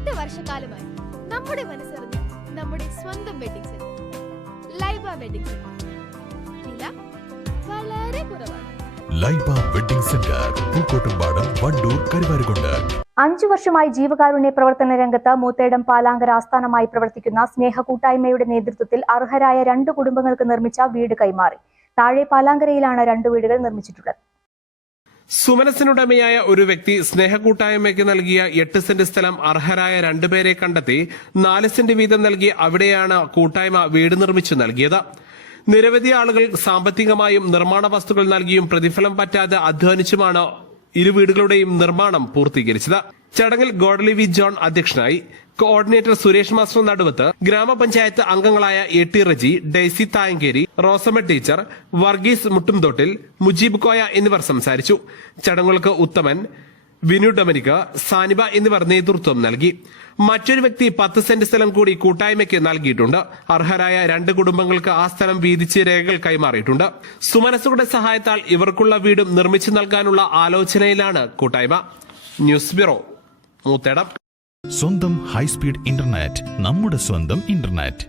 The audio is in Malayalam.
8 വർഷക്കാലമായി നമ്മുടെ മനസ്സറിഞ്ഞ നമ്മുടെ സ്വന്തം wedding centre Laiba wedding centre. വില വളരെ കുറവാണ്. Laiba wedding centre, Pookkottumpadam, Wandoor, Karuvarakundu. 5 വർഷമായി ജീവകാരുണ്യ പ്രവർത്തന രംഗത്ത് മൂത്തേടം പാലാങ്കര ആസ്ഥാനമായി പ്രവർത്തിക്കുന്ന സ്നേഹ കൂട്ടായ്മയുടെ നേതൃത്വത്തിൽ അർഹരായ 2 കുടുംബങ്ങൾക്ക് നിർമ്മിച്ച വീട് കൈമാറി. താഴെ പാലാങ്കരയിലാണ് 2 വീടുകൾ നിർമ്മിച്ചിട്ടുള്ളത്. സുമനസിനുടമയായ ഒരു വ്യക്തി സ്നേഹകൂട്ടായ്മയ്ക്ക് നൽകിയ 8 സെന്റ് സ്ഥലം അർഹരായ 2 പേരെ കണ്ടെത്തി 4 സെന്റ് വീതം നൽകി അവിടെയാണ് കൂട്ടായ്മ വീട് നിർമ്മിച്ചു നൽകിയത്. നിരവധി ആളുകൾ സാമ്പത്തികമായും നിർമ്മാണ വസ്തുക്കൾ നൽകിയും പ്രതിഫലം പറ്റാതെ അധ്വാനിച്ചുമാണ് 2 വീടുകളുടെയും നിർമ്മാണം പൂർത്തീകരിച്ചത്. ചടങ്ങിൽ ഗോഡ്ലി വി ജോൺ അധ്യക്ഷനായി. കോർഡിനേറ്റർ സുരേഷ് മാസ്റ്റർ നടുവത്ത്, ഗ്രാമപഞ്ചായത്ത് അംഗങ്ങളായ AT റജി, ഡെയ്സി തായങ്കേരി, റോസമ്മ ടീച്ചർ, വർഗീസ് മുട്ടുംതൊട്ടിൽ, മുജീബ് കോയ എന്നിവർ സംസാരിച്ചു. ചടങ്ങുകൾക്ക് ഉത്തമൻ, വിനു ഡൊമിനിക്, സാനിബ എന്നിവർ നേതൃത്വം നൽകി. മറ്റൊരു വ്യക്തി 10 സെന്റ് സ്ഥലം കൂടി കൂട്ടായ്മയ്ക്ക് നൽകിയിട്ടുണ്ട്. അർഹരായ 2 കുടുംബങ്ങൾക്ക് ആ സ്ഥലം വീതിച്ച് രേഖകൾ കൈമാറിയിട്ടുണ്ട്. സുമനസുകളുടെ സഹായത്താൽ ഇവർക്കുള്ള വീടും നിർമ്മിച്ചു നൽകാനുള്ള ആലോചനയിലാണ് കൂട്ടായ്മ. News bureau, Moothedam. സ്വന്തം ഹൈസ്പീഡ് ഇന്റർനെറ്റ്, നമ്മുടെ സ്വന്തം ഇന്റർനെറ്റ്.